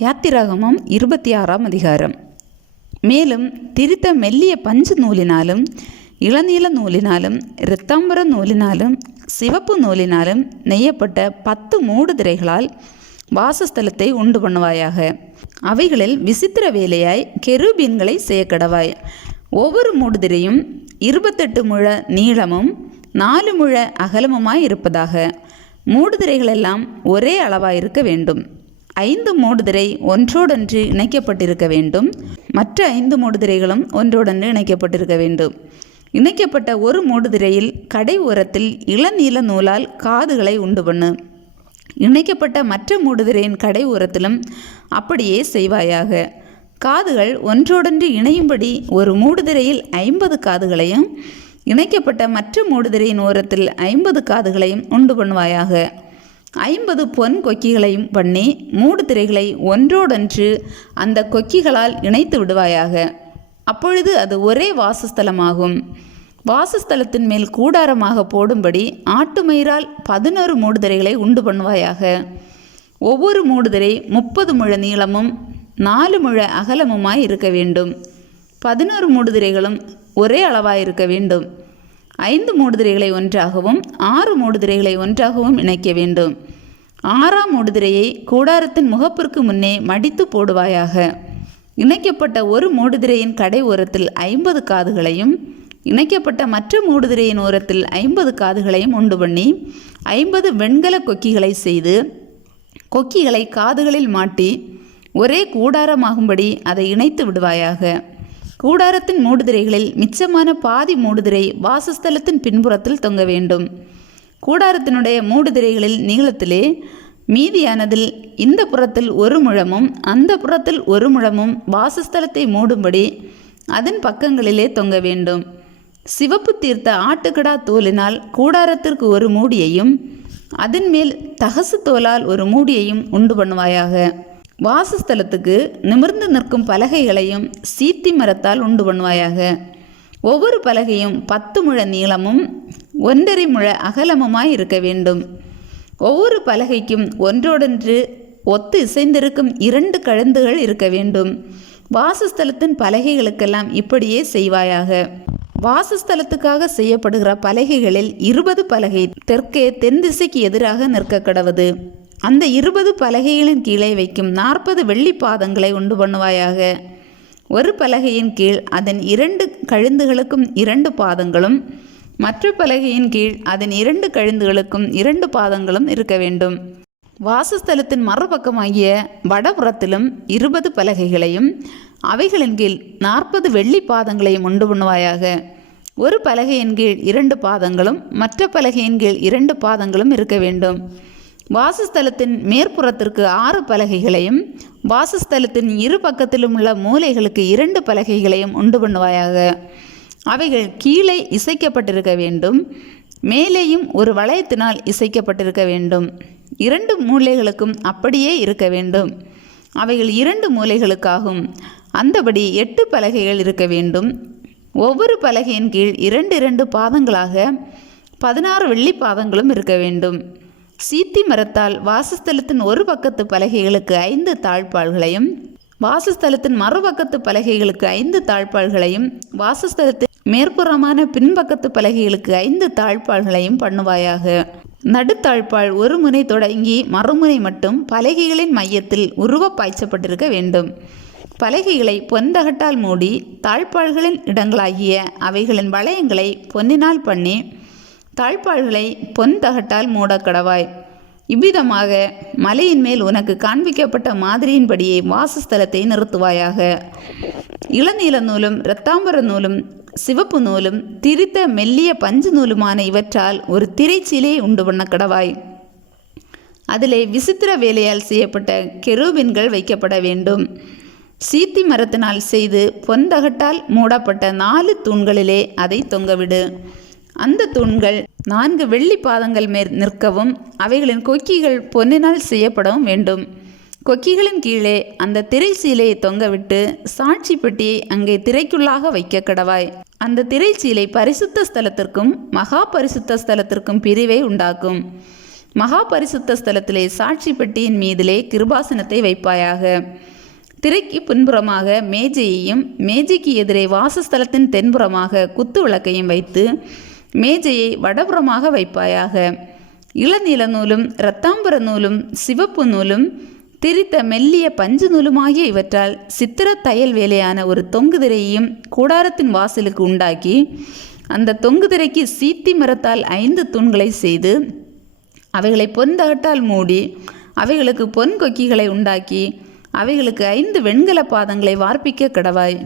யாத்திராகமம் இருபத்தி ஆறாம் அதிகாரம். மேலும் திரித்த மெல்லிய பஞ்சு நூலினாலும் இளநீல நூலினாலும் இரத்தாம்பர நூலினாலும் சிவப்பு நூலினாலும் நெய்யப்பட்ட பத்து மூடுதிரைகளால் வாசஸ்தலத்தை உண்டு பண்ணுவாயாக. அவைகளில் விசித்திர வேலையாய் கெருபீன்களை செய்யக்கடவாய் ஒவ்வொரு மூடுதிரையும் இருபத்தெட்டு முழ நீளமும் நாலு முழ அகலமுமாய் இருப்பதாக. மூடுதிரைகளெல்லாம் ஒரே அளவாயிருக்க வேண்டும். ஐந்து மூடுதிரை ஒன்றோடொன்று இணைக்கப்பட்டிருக்க வேண்டும். மற்ற ஐந்து மூடுதிரைகளும் ஒன்றோடொன்று இணைக்கப்பட்டிருக்க வேண்டும். இணைக்கப்பட்ட ஒரு மூடுதிரையில் கடை ஓரத்தில் இளநீல நூலால் காதுகளை உண்டு பண்ணு. இணைக்கப்பட்ட மற்ற மூடுதிரையின் கடை ஓரத்திலும் அப்படியே செய்வாயாக. காதுகள் ஒன்றோடொன்று இணையும்படி ஒரு மூடுதிரையில் ஐம்பது காதுகளையும் இணைக்கப்பட்ட மற்ற மூடுதிரையின் ஓரத்தில் ஐம்பது காதுகளையும் உண்டு பண்ணுவாயாக. ஐம்பது பொன் கொக்கிகளையும் பண்ணி மூடுதிரைகளை ஒன்றோடொன்று அந்த கொக்கிகளால் இணைத்து விடுவாயாக. அப்பொழுது அது ஒரே வாசஸ்தலமாகும். வாசஸ்தலத்தின் மேல் கூடாரமாக போடும்படி ஆட்டு மயிரால் பதினோரு மூடுதிரைகளை உண்டு பண்ணுவாயாக. ஒவ்வொரு மூடுதிரை முப்பது முழ நீளமும் நாலு முழ அகலமுமாய் இருக்க வேண்டும். பதினோரு மூடுதிரைகளும் ஒரே அளவாக இருக்க வேண்டும். ஐந்து மூடுதிரைகளை ஒன்றாகவும் ஆறு மூடுதிரைகளை ஒன்றாகவும் இணைக்க வேண்டும். ஆறாம் மூடுதிரையை கூடாரத்தின் முகப்பிற்கு முன்னே மடித்து போடுவாயாக. இணைக்கப்பட்ட ஒரு மூடுதிரையின் கடை ஓரத்தில் ஐம்பது காதுகளையும் இணைக்கப்பட்ட மற்ற மூடுதிரையின் ஓரத்தில் ஐம்பது காதுகளையும் உண்டு பண்ணி ஐம்பது வெண்கல கொக்கிகளை செய்து கொக்கிகளை காதுகளில் மாட்டி ஒரே கூடாரமாகும்படி அதை இணைத்து விடுவாயாக. கூடாரத்தின் மூடுதிரைகளில் மிச்சமான பாதி மூடுதிரை வாசஸ்தலத்தின் பின்புறத்தில் தொங்க வேண்டும். கூடாரத்தினுடைய மூடுதிரைகளில் நீளத்திலே மீதியானதில் இந்த புறத்தில் ஒரு முழமும் அந்த புறத்தில் ஒரு முழமும் வாசஸ்தலத்தை மூடும்படி அதன் பக்கங்களிலே தொங்க வேண்டும். சிவப்பு தீர்த்த ஆட்டுக்கடா தோலினால் கூடாரத்திற்கு ஒரு மூடியையும் அதன் மேல் தகசு தோலால் ஒரு மூடியையும் உண்டு பண்ணுவாயாக. வாசஸ்தலத்துக்கு நிமிர்ந்து நிற்கும் பலகைகளையும் சீத்தி மரத்தால் உண்டு பண்ணுவாயாக. ஒவ்வொரு பலகையும் பத்து முழ நீளமும் ஒன்றரை முழ அகலமுமாய் இருக்க வேண்டும். ஒவ்வொரு பலகைக்கும் ஒன்றோடொன்று ஒத்து இசைந்திருக்கும் இரண்டு கழுந்துகள் இருக்க வேண்டும். வாசஸ்தலத்தின் பலகைகளுக்கெல்லாம் இப்படியே செய்வாயாக. வாசஸ்தலத்துக்காக செய்யப்படுகிற பலகைகளில் இருபது பலகை தெற்கே தென் திசைக்கு எதிராக நிற்க கடவது. அந்த இருபது பலகைகளின் கீழே வைக்கும் நாற்பது வெள்ளி பாதங்களை உண்டு பண்ணுவாயாக. ஒரு பலகையின் கீழ் அதன் இரண்டு கழுந்துகளுக்கும் இரண்டு பாதங்களும் மற்ற பலகையின் கீழ் அதன் இரண்டு கழுந்துகளுக்கும் இரண்டு பாதங்களும் இருக்க வேண்டும். வாசஸ்தலத்தின் மறுபக்கமாகிய வடபுறத்திலும் இருபது பலகைகளையும் அவைகளின் கீழ் நாற்பது வெள்ளி பாதங்களையும் உண்டு பண்ணுவாயாக. ஒரு பலகையின் கீழ் இரண்டு பாதங்களும் மற்ற பலகையின் கீழ் இரண்டு பாதங்களும் இருக்க வேண்டும். வாசஸ்தலத்தின் மேற்புறத்திற்கு ஆறு பலகைகளையும் வாசஸ்தலத்தின் இரு பக்கத்திலும் உள்ள மூலைகளுக்கு இரண்டு பலகைகளையும் உண்டு பண்ணுவாயாக. அவைகள் கீழே இசைக்கப்பட்டிருக்க வேண்டும். மேலேயும் ஒரு வளையத்தினால் இசைக்கப்பட்டிருக்க வேண்டும். இரண்டு மூலைகளுக்கும் அப்படியே இருக்க வேண்டும். அவைகள் இரண்டு மூலைகளுக்காகும். அந்தபடி எட்டு பலகைகள் இருக்க வேண்டும். ஒவ்வொரு பலகையின் கீழ் இரண்டு இரண்டு பாதங்களாக பதினாறு வெள்ளி பாதங்களும் இருக்க வேண்டும். சீத்தி மரத்தால் வாசஸ்தலத்தின் ஒரு பக்கத்து பலகைகளுக்கு ஐந்து தாழ்பாள்களையும் வாசஸ்தலத்தின் மறுபக்கத்து பலகைகளுக்கு ஐந்து தாழ்பாள்களையும் வாசஸ்தலத்தின் மேற்புறமான பின்பக்கத்து பலகைகளுக்கு ஐந்து தாழ்பாள்களையும் பண்ணுவாயாக. நடுத்தாழ்பாள் ஒரு முனை தொடங்கி மறுமுனை மட்டும் பலகைகளின் மையத்தில் உருவ பாய்ச்சப்பட்டிருக்க வேண்டும். பலகைகளை பொந்தகட்டால் மூடி தாழ்பாள்களின் இடங்களாகிய அவைகளின் வளையங்களை பொன்னினால் பண்ணி தாழ்பாள்களை பொன் தகட்டால் மூடக்கடவாய் இவ்விதமாக மலையின் மேல் உனக்கு காண்பிக்கப்பட்ட மாதிரியின்படியே வாசஸ்தலத்தை நிறுத்துவாயாக. இளநீல நூலும் இரத்தாம்பர நூலும் சிவப்பு நூலும் திரித்த மெல்லிய பஞ்சு நூலுமான இவற்றால் ஒரு திரைச்சீலே உண்டு பண்ண கடவாய். அதிலே விசித்திர வேலையால் செய்யப்பட்ட கெரூபின்கள் வைக்கப்பட வேண்டும். சீத்தி மரத்தினால் செய்து பொந்தகட்டால் மூடப்பட்ட நாலு தூண்களிலே அதை தொங்கவிடு. அந்த தூண்கள் நான்கு வெள்ளி பாதங்கள் மேல் நிற்கவும் அவைகளின் கொக்கிகள் பொன்னினால் செய்யப்படவும் வேண்டும். கொக்கிகளின் கீழே அந்த திரை சீலையை தொங்கவிட்டு சாட்சி பெட்டியை அங்கே திரைக்குள்ளாக வைக்க கடவாய். அந்த திரைச்சீலை பரிசுத்த ஸ்தலத்திற்கும் மகா பரிசுத்த ஸ்தலத்திற்கும் பிரிவை உண்டாக்கும். மகா பரிசுத்த ஸ்தலத்திலே சாட்சி பெட்டியின் மீதிலே கிருபாசனத்தை வைப்பாயாக. திரைக்கு பின்புறமாக மேஜையையும் மேஜைக்கு எதிரே வாசஸ்தலத்தின் தென்புறமாக குத்து விளக்கையும் வைத்து மேஜையை வடபுறமாக வைப்பாயாக. இளநீல நூலும் இரத்தாம்பர நூலும் சிவப்பு நூலும் திரித்த மெல்லிய பஞ்சு நூலுமாகிய இவற்றால் சித்திர தையல் வேலையான ஒரு தொங்கு திரையையும் கூடாரத்தின் வாசலுக்கு உண்டாக்கி அந்த தொங்கு திரைக்கு சீத்தி மரத்தால் ஐந்து தூண்களை செய்து அவைகளை பொந்தகட்டால் மூடி அவைகளுக்கு பொன் கொக்கிகளை உண்டாக்கி அவைகளுக்கு ஐந்து வெண்கல பாதங்களை வார்ப்பிக்க கடவாய்.